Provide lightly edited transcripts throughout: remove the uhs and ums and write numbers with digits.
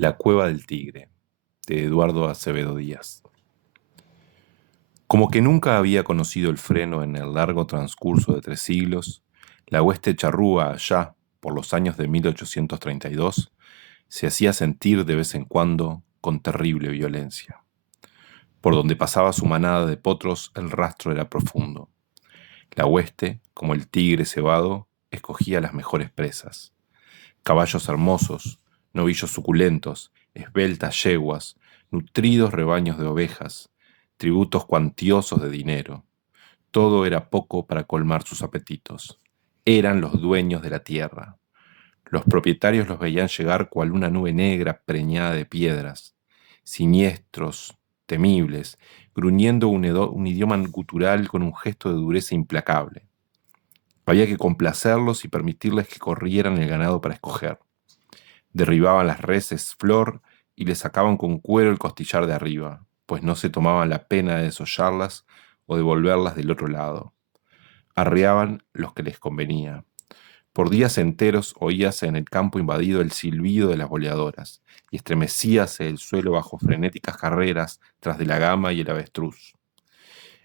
La cueva del tigre, de Eduardo Acevedo Díaz. Como que nunca había conocido el freno en el largo transcurso de 3 siglos, la hueste charrúa allá, por los años de 1832, se hacía sentir de vez en cuando con terrible violencia. Por donde pasaba su manada de potros, el rastro era profundo. La hueste, como el tigre cebado, escogía las mejores presas. Caballos hermosos, novillos suculentos, esbeltas yeguas, nutridos rebaños de ovejas, tributos cuantiosos de dinero. Todo era poco para colmar sus apetitos. Eran los dueños de la tierra. Los propietarios los veían llegar cual una nube negra preñada de piedras, siniestros, temibles, gruñendo un idioma gutural con un gesto de dureza implacable. Había que complacerlos y permitirles que corrieran el ganado para escoger. Derribaban las reses flor y le sacaban con cuero el costillar de arriba, pues no se tomaban la pena de desollarlas o de volverlas del otro lado. Arreaban los que les convenía. Por días enteros oíase en el campo invadido el silbido de las boleadoras, y estremecíase el suelo bajo frenéticas carreras tras de la gama y el avestruz.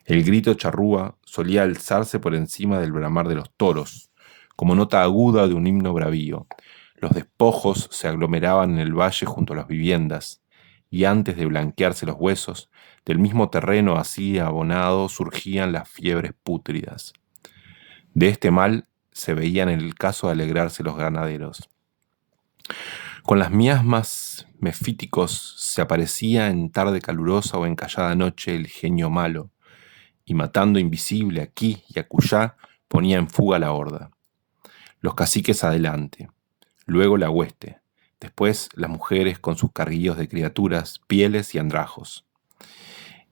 El grito charrúa solía alzarse por encima del bramar de los toros, como nota aguda de un himno bravío. Los despojos se aglomeraban en el valle junto a las viviendas, y antes de blanquearse los huesos, del mismo terreno así abonado surgían las fiebres pútridas. De este mal se veían en el caso de alegrarse los ganaderos. Con las miasmas mefíticos se aparecía en tarde calurosa o en callada noche el genio malo, y matando invisible aquí y acullá, ponía en fuga la horda. Los caciques adelante, luego la hueste, después las mujeres con sus carguillos de criaturas, pieles y andrajos.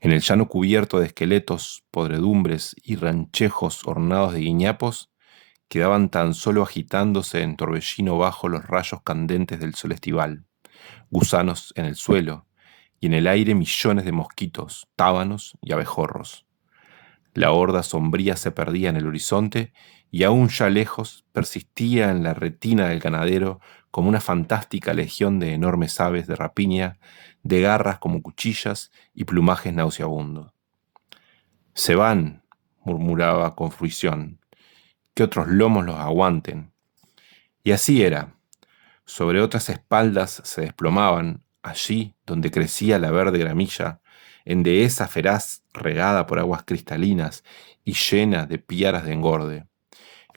En el llano cubierto de esqueletos, podredumbres y ranchejos ornados de guiñapos, quedaban tan solo agitándose en torbellino bajo los rayos candentes del sol estival, gusanos en el suelo, y en el aire millones de mosquitos, tábanos y abejorros. La horda sombría se perdía en el horizonte y aún ya lejos persistía en la retina del ganadero como una fantástica legión de enormes aves de rapiña, de garras como cuchillas y plumajes nauseabundos. «Se van», murmuraba con fruición, «que otros lomos los aguanten». Y así era. Sobre otras espaldas se desplomaban, allí donde crecía la verde gramilla, en dehesa feraz regada por aguas cristalinas y llena de piaras de engorde.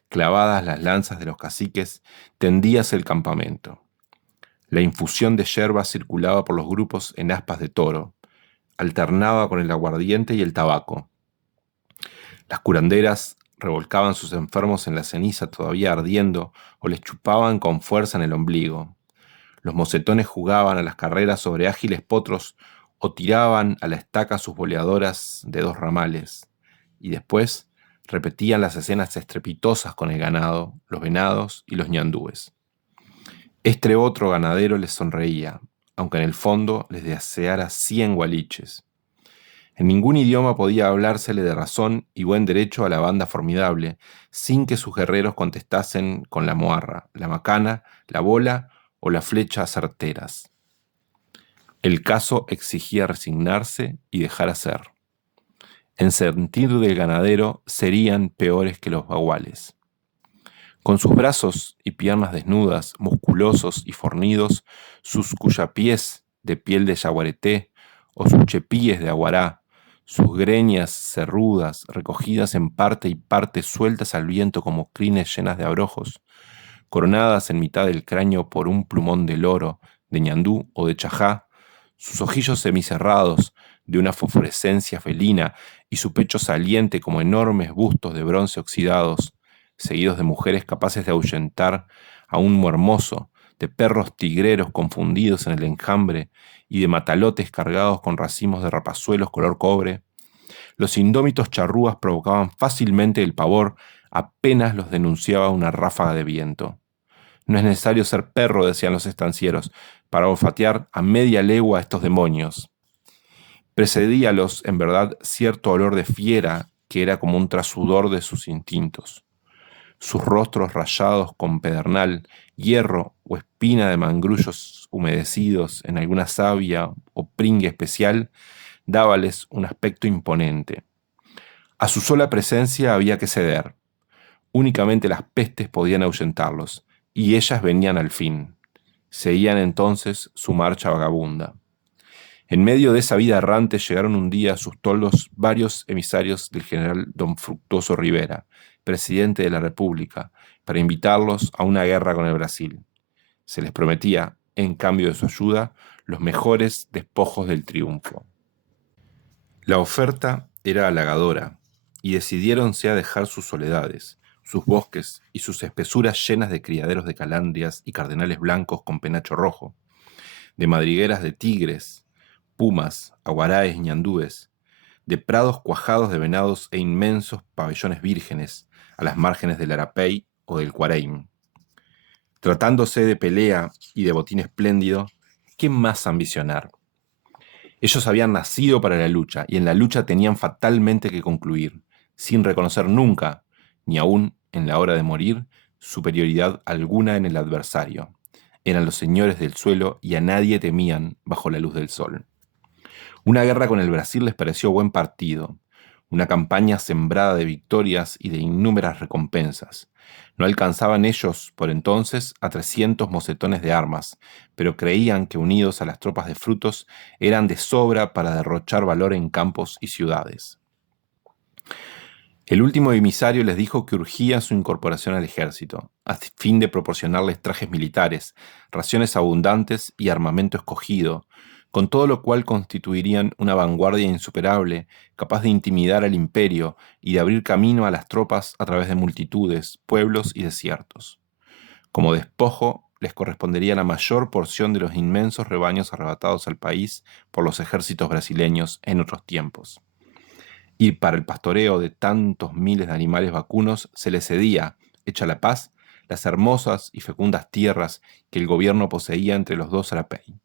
Clavadas las lanzas de los caciques, tendíase el campamento. La infusión de yerba circulaba por los grupos en aspas de toro, alternaba con el aguardiente y el tabaco. Las curanderas revolcaban sus enfermos en la ceniza todavía ardiendo o les chupaban con fuerza en el ombligo. Los mocetones jugaban a las carreras sobre ágiles potros o tiraban a la estaca sus boleadoras de 2 ramales. Y después repetían las escenas estrepitosas con el ganado, los venados y los ñandúes. Este otro ganadero les sonreía, aunque en el fondo les deseara 100 gualiches. En ningún idioma podía hablársele de razón y buen derecho a la banda formidable, sin que sus guerreros contestasen con la moarra, la macana, la bola o la flecha certeras. El caso exigía resignarse y dejar hacer. En sentir del ganadero serían peores que los baguales. Con sus brazos y piernas desnudas, musculosos y fornidos, sus cuyapiés de piel de yaguareté o sus chepíes de aguará, sus greñas cerrudas, recogidas en parte y parte sueltas al viento como crines llenas de abrojos, coronadas en mitad del cráneo por un plumón de loro, de ñandú o de chajá, sus ojillos semicerrados de una fosforescencia felina y su pecho saliente como enormes bustos de bronce oxidados, seguidos de mujeres capaces de ahuyentar a un muermoso, de perros tigreros confundidos en el enjambre y de matalotes cargados con racimos de rapazuelos color cobre, los indómitos charrúas provocaban fácilmente el pavor apenas los denunciaba una ráfaga de viento. No es necesario ser perro, decían los estancieros, para olfatear a media legua a estos demonios. Precedíalos, en verdad, cierto olor de fiera que era como un trasudor de sus instintos. sus rostros rayados con pedernal, hierro o espina de mangrullos humedecidos en alguna savia o pringue especial, dábales un aspecto imponente. A su sola presencia había que ceder. Únicamente las pestes podían ahuyentarlos, y ellas venían al fin. Seguían entonces su marcha vagabunda. En medio de esa vida errante llegaron un día a sus toldos varios emisarios del general don Fructuoso Rivera, presidente de la República, para invitarlos a una guerra con el Brasil. Se les prometía, en cambio de su ayuda, los mejores despojos del triunfo. La oferta era halagadora, y decidiéronse a dejar sus soledades, sus bosques y sus espesuras llenas de criaderos de calandrias y cardenales blancos con penacho rojo, de madrigueras de tigres, pumas, aguaraes, ñandúes, de prados cuajados de venados e inmensos pabellones vírgenes a las márgenes del Arapey o del Cuareim. Tratándose de pelea y de botín espléndido, ¿qué más ambicionar? Ellos habían nacido para la lucha y en la lucha tenían fatalmente que concluir, sin reconocer nunca, ni aun en la hora de morir, superioridad alguna en el adversario. Eran los señores del suelo y a nadie temían bajo la luz del sol. Una guerra con el Brasil les pareció buen partido, una campaña sembrada de victorias y de innúmeras recompensas. No alcanzaban ellos, por entonces, a 300 mocetones de armas, pero creían que unidos a las tropas de Frutos eran de sobra para derrochar valor en campos y ciudades. El último emisario les dijo que urgía su incorporación al ejército, a fin de proporcionarles trajes militares, raciones abundantes y armamento escogido, con todo lo cual constituirían una vanguardia insuperable, capaz de intimidar al imperio y de abrir camino a las tropas a través de multitudes, pueblos y desiertos. Como despojo, les correspondería la mayor porción de los inmensos rebaños arrebatados al país por los ejércitos brasileños en otros tiempos. Y para el pastoreo de tantos miles de animales vacunos se les cedía, hecha la paz, las hermosas y fecundas tierras que el gobierno poseía entre los dos Arapey.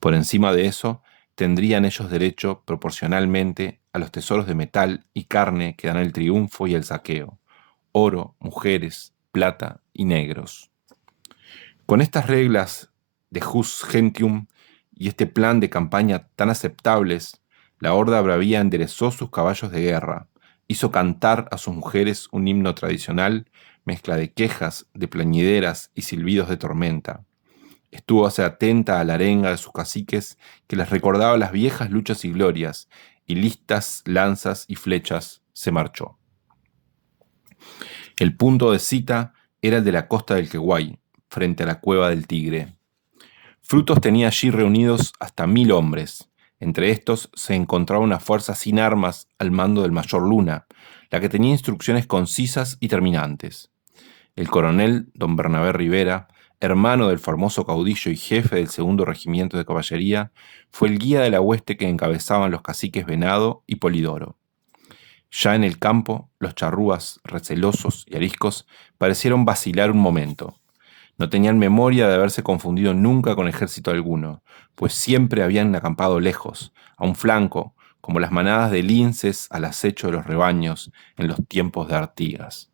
Por encima de eso, tendrían ellos derecho proporcionalmente a los tesoros de metal y carne que dan el triunfo y el saqueo, oro, mujeres, plata y negros. Con estas reglas de jus gentium y este plan de campaña tan aceptables, la horda bravía enderezó sus caballos de guerra, hizo cantar a sus mujeres un himno tradicional, mezcla de quejas, de plañideras y silbidos de tormenta. Estuvo atenta a la arenga de sus caciques que les recordaba las viejas luchas y glorias, y listas lanzas y flechas se marchó. El punto de cita era el de la costa del Queguay, frente a la cueva del Tigre. Frutos tenía allí reunidos hasta 1000 hombres. Entre estos se encontraba una fuerza sin armas al mando del mayor Luna, la que tenía instrucciones concisas y terminantes. El coronel don Bernabé Rivera, hermano del famoso caudillo y jefe del segundo regimiento de caballería, fue el guía de la hueste que encabezaban los caciques Venado y Polidoro. Ya en el campo, los charrúas, recelosos y ariscos, parecieron vacilar un momento. No tenían memoria de haberse confundido nunca con ejército alguno, pues siempre habían acampado lejos, a un flanco, como las manadas de linces al acecho de los rebaños en los tiempos de Artigas.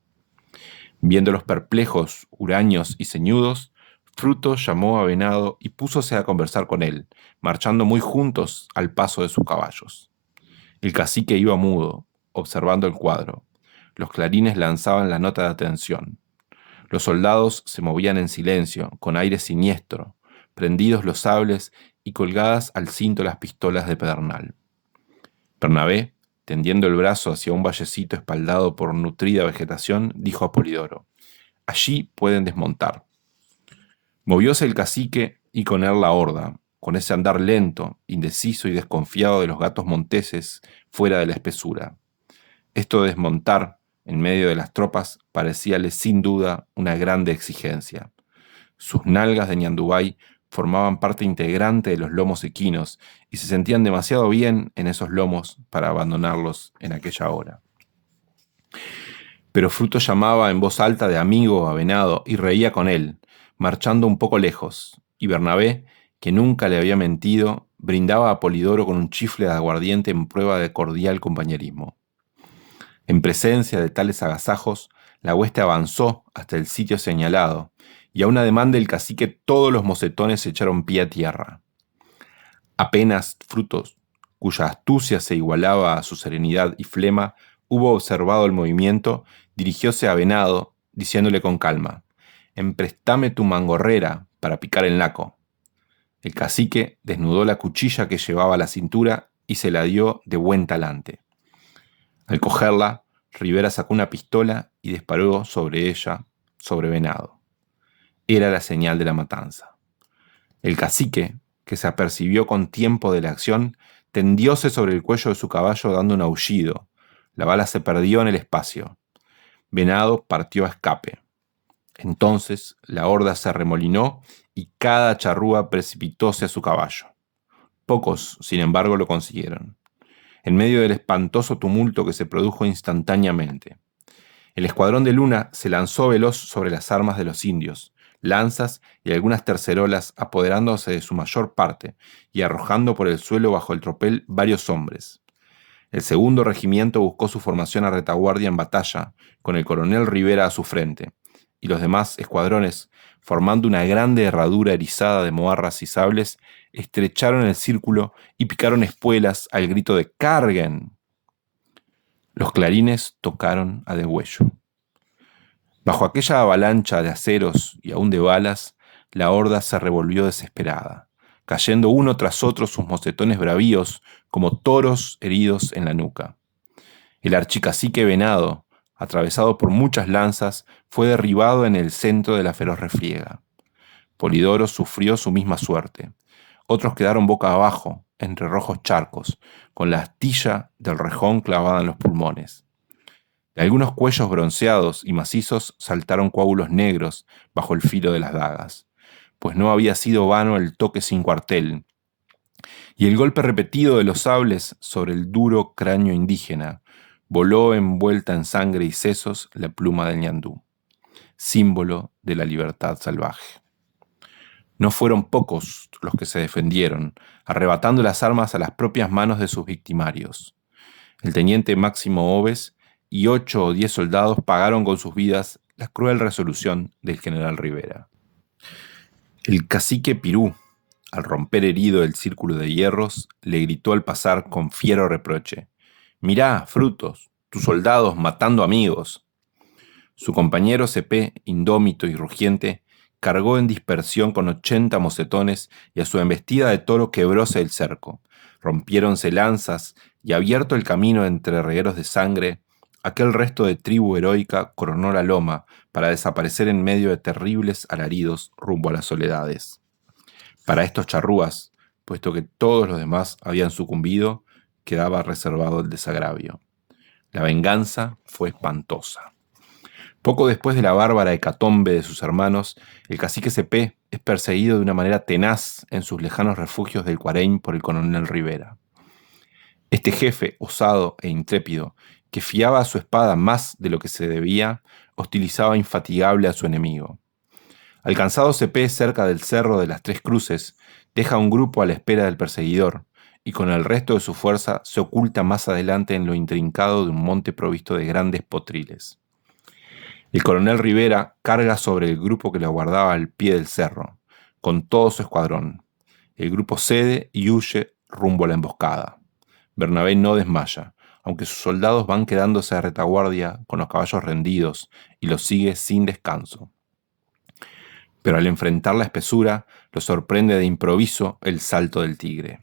Viéndolos perplejos, huraños y ceñudos, Fruto llamó a Venado y púsose a conversar con él, marchando muy juntos al paso de sus caballos. El cacique iba mudo, observando el cuadro. Los clarines lanzaban la nota de atención. Los soldados se movían en silencio, con aire siniestro, prendidos los sables y colgadas al cinto las pistolas de pedernal. Bernabé, tendiendo el brazo hacia un vallecito espaldado por nutrida vegetación, dijo a Polidoro: «Allí pueden desmontar». Movióse el cacique y con él la horda, con ese andar lento, indeciso y desconfiado de los gatos monteses fuera de la espesura. Esto de desmontar en medio de las tropas parecíale sin duda una grande exigencia. Sus nalgas de ñandubay formaban parte integrante de los lomos equinos y se sentían demasiado bien en esos lomos para abandonarlos en aquella hora. Pero Fruto llamaba en voz alta de amigo a Venado y reía con él, marchando un poco lejos, y Bernabé, que nunca le había mentido, brindaba a Polidoro con un chifle de aguardiente en prueba de cordial compañerismo. En presencia de tales agasajos, La hueste avanzó hasta el sitio señalado, y a un ademán del cacique todos los mocetones echaron pie a tierra. Apenas Frutos, cuya astucia se igualaba a su serenidad y flema, hubo observado el movimiento, dirigióse a Venado, diciéndole con calma: «Emprestame tu mangorrera para picar el naco». El cacique desnudó la cuchilla que llevaba a la cintura y se la dio de buen talante. Al cogerla, Rivera sacó una pistola y disparó sobre ella, sobre Venado. Era la señal de la matanza. El cacique, que se apercibió con tiempo de la acción, tendióse sobre el cuello de su caballo dando un aullido. La bala se perdió en el espacio. Venado partió a escape. Entonces la horda se arremolinó y cada charrúa precipitóse a su caballo. Pocos, sin embargo, lo consiguieron, en medio del espantoso tumulto que se produjo instantáneamente. El escuadrón de Luna se lanzó veloz sobre las armas de los indios, lanzas y algunas tercerolas, apoderándose de su mayor parte y arrojando por el suelo bajo el tropel varios hombres. El segundo regimiento buscó su formación a retaguardia en batalla, con el coronel Rivera a su frente, y los demás escuadrones, formando una grande herradura erizada de moarras y sables, estrecharon el círculo y picaron espuelas al grito de «¡Carguen!». Los clarines tocaron a degüello. Bajo aquella avalancha de aceros y aún de balas, la horda se revolvió desesperada, cayendo uno tras otro sus mocetones bravíos como toros heridos en la nuca. El archicacique Venado, atravesado por muchas lanzas, fue derribado en el centro de la feroz refriega. Polidoro sufrió su misma suerte. Otros quedaron boca abajo, entre rojos charcos, con la astilla del rejón clavada en los pulmones. De algunos cuellos bronceados y macizos saltaron coágulos negros bajo el filo de las dagas, pues no había sido vano el toque sin cuartel, y el golpe repetido de los sables sobre el duro cráneo indígena voló envuelta en sangre y sesos la pluma del ñandú, símbolo de la libertad salvaje. No fueron pocos los que se defendieron, arrebatando las armas a las propias manos de sus victimarios. El teniente Máximo Oves y 8 o 10 soldados pagaron con sus vidas la cruel resolución del general Rivera. El cacique Pirú, al romper herido el círculo de hierros, le gritó al pasar con fiero reproche: «Mirá, Frutos, tus soldados matando amigos». Su compañero Cepé, indómito y rugiente, cargó en dispersión con 80 mocetones y a su embestida de toro quebróse el cerco. Rompiéronse lanzas y, abierto el camino entre regueros de sangre, aquel resto de tribu heroica coronó la loma para desaparecer en medio de terribles alaridos rumbo a las soledades. Para estos charrúas, puesto que todos los demás habían sucumbido, quedaba reservado el desagravio. La venganza fue espantosa. Poco después de la bárbara hecatombe de sus hermanos, el cacique Cepé es perseguido de una manera tenaz en sus lejanos refugios del Cuareim por el coronel Rivera. Este jefe, osado e intrépido, que fiaba a su espada más de lo que se debía, hostilizaba infatigable a su enemigo. Alcanzado Cepé cerca del Cerro de las Tres Cruces, deja un grupo a la espera del perseguidor y con el resto de su fuerza se oculta más adelante en lo intrincado de un monte provisto de grandes potriles. El coronel Rivera carga sobre el grupo que lo aguardaba al pie del cerro, con todo su escuadrón. El grupo cede y huye rumbo a la emboscada. Bernabé no desmaya, aunque sus soldados van quedándose a retaguardia con los caballos rendidos y los sigue sin descanso. Pero al enfrentar la espesura, lo sorprende de improviso el salto del tigre.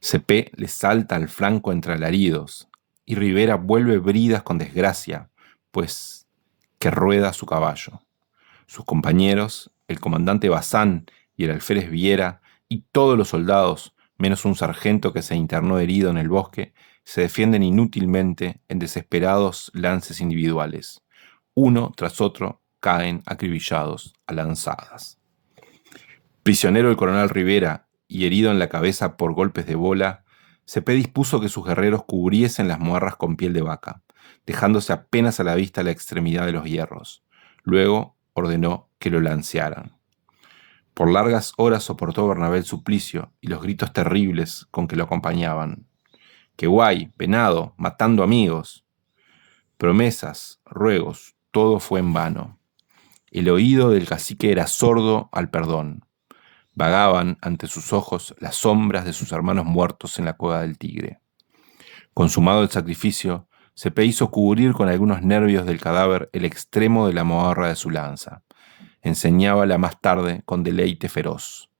Cepé le salta al flanco entre alaridos, y Rivera vuelve bridas con desgracia, pues que rueda su caballo. Sus compañeros, el comandante Bazán y el alférez Viera, y todos los soldados, menos un sargento que se internó herido en el bosque, se defienden inútilmente en desesperados lances individuales. Uno tras otro caen acribillados a lanzadas. Prisionero el coronel Rivera y herido en la cabeza por golpes de bola, Cepé dispuso que sus guerreros cubriesen las moarras con piel de vaca, dejándose apenas a la vista la extremidad de los hierros. Luego ordenó que lo lancearan. Por largas horas soportó Bernabé el suplicio y los gritos terribles con que lo acompañaban. «¡Qué guay, Venado, matando amigos!». Promesas, ruegos, todo fue en vano. El oído del cacique era sordo al perdón. Vagaban ante sus ojos las sombras de sus hermanos muertos en la cueva del tigre. Consumado el sacrificio, Cepé hizo cubrir con algunos nervios del cadáver el extremo de la moharra de su lanza. Enseñábala más tarde con deleite feroz.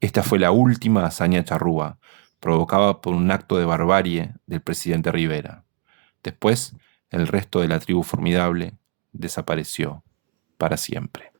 Esta fue la última hazaña charrúa, provocada por un acto de barbarie del presidente Rivera. Después, el resto de la tribu formidable desapareció para siempre.